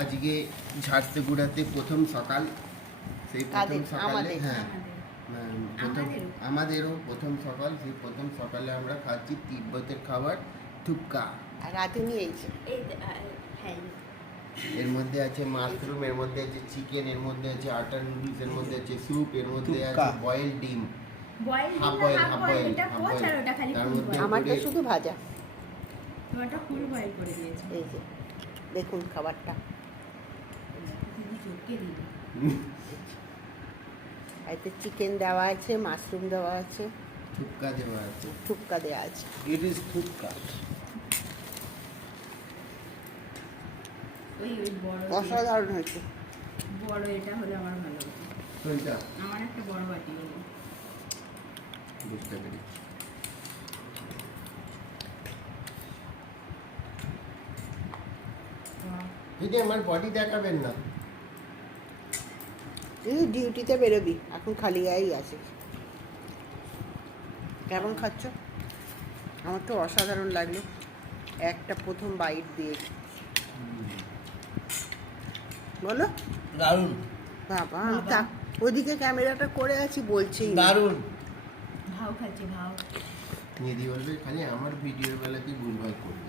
আজকে ঝাড়সুগুড়াতে প্রথম সকাল, সেই প্রথম সকালে হ্যাঁ আমাদেরও প্রথম সকাল, সেই প্রথম সকালে আমরা খাচ্ছি তিব্বতের খাবার থুপকা। আর রাতে নিয়েছে এর মধ্যে আছে মাশরুম, এর মধ্যে আছে চিকেন, এর মধ্যে আছে আটা নুডলস, এর মধ্যে আছে স্যুপ, এর মধ্যে আছে বয়েল ডিম, হাফ বয়েল আমারটা শুধু ভাজা। তোমারটা ফুল বয়েল করে দিয়েছে। এই যে দেখুন খাবারটা, এতে চিকেন দেওয়া আছে, মাশরুম দেওয়া আছে, থুপকা দেওয়া আছে, থুপকা দেওয়া আছে। ইট ইজ থুপকা। ওই বড় অসাধারণ হয়েছে। বড় এটা হলে আমার ভালো হতো। কোনটা? আমার একটা বড় বাটি হলো। বুঝতে পেরেছি। দিদি আমার বডি দেখাবেন না। তুই ডিউটিতে বেরোবি, এখন খালি গায়েই আছিস। কেমন খাচ্ছ? আমার তো অসাধারণ লাগলো একটা প্রথম বাইট দিয়ে। বলো দারুণ বাবা, আমি তা ওদিকে ক্যামেরাটা করে আছি বলছেই না। দারুণ। ভাও খাচ্ছি ভাও। দিদি বলবে খালি আমার ভিডিওর বেলাতেই ভুলভাল করবে।